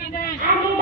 Amin.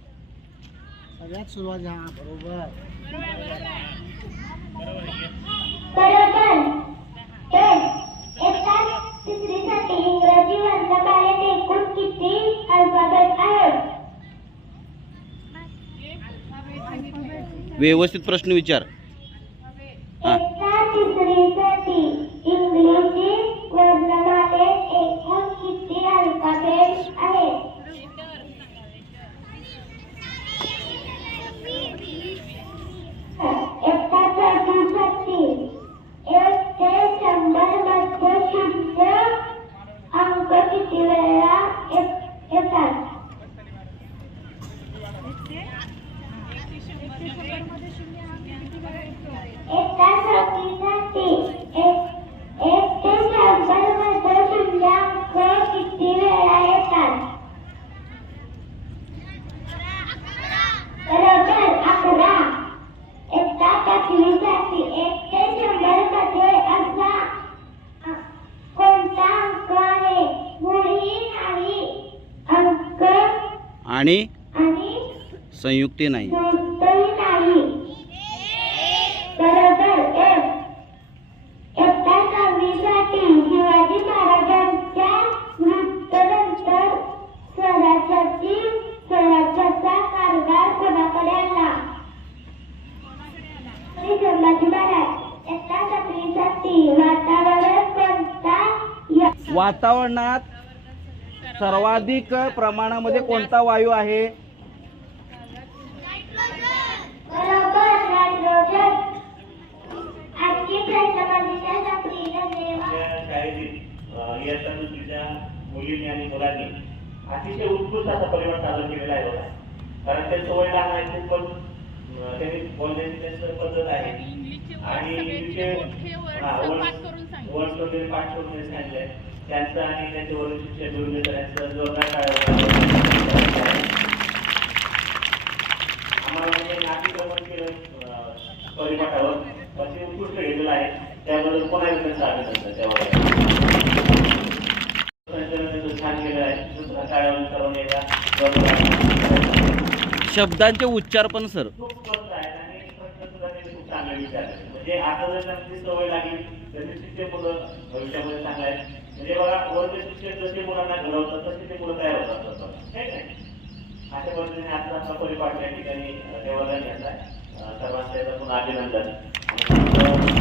सगळ्यात सुरुवात हा बरोबर. व्यवस्थित प्रश्न विचार. आणि संयुक्ती नाही. वातावरणात सर्वाधिक प्रमाणामध्ये कोणता वायू आहे? मुलींनी आणि मुलांनी अतिशय उत्कृष्ट असा परिवार सादर केलेला आहे बघा. कारण ते सवय लहान आहे खूप पण त्यांनी बोलण्याची त्यांचं पद्धत आहे. आणि वर्ड वर्ड- पाठ करून सांगितले. त्यांचं आणि त्यांचे वरील शिक्षक यांचं जोरदार आम्हाला म्हणजे केलं परिपाठावर असे उत्कृष्ट घेतलेलं आहे त्याबद्दल पुन्हा एकदा त्यांचं अभिनंदन त्यावर त्यांचं छान केलं आहे. दुसरा टाळ्यावर करून एकदा जोरदार शब्दांचे उच्चार पण सर. खूप स्पष्ट आहे आणि प्रश्न सुद्धा त्यांनी खूप चांगले विचारले म्हणजे आता जर त्यांची सवय लागली तर निश्चित मुलं भविष्यामध्ये चांगलं आहे म्हणजे बघा वरचे शिक्षक जसे मुलांना घडवतात तसे ते मुलं तयार होतात नाही? अशा पद्धतीने आता आपला परिपाठ या ठिकाणी देवाला घेतला सर्वांचं पुन्हा अभिनंदन.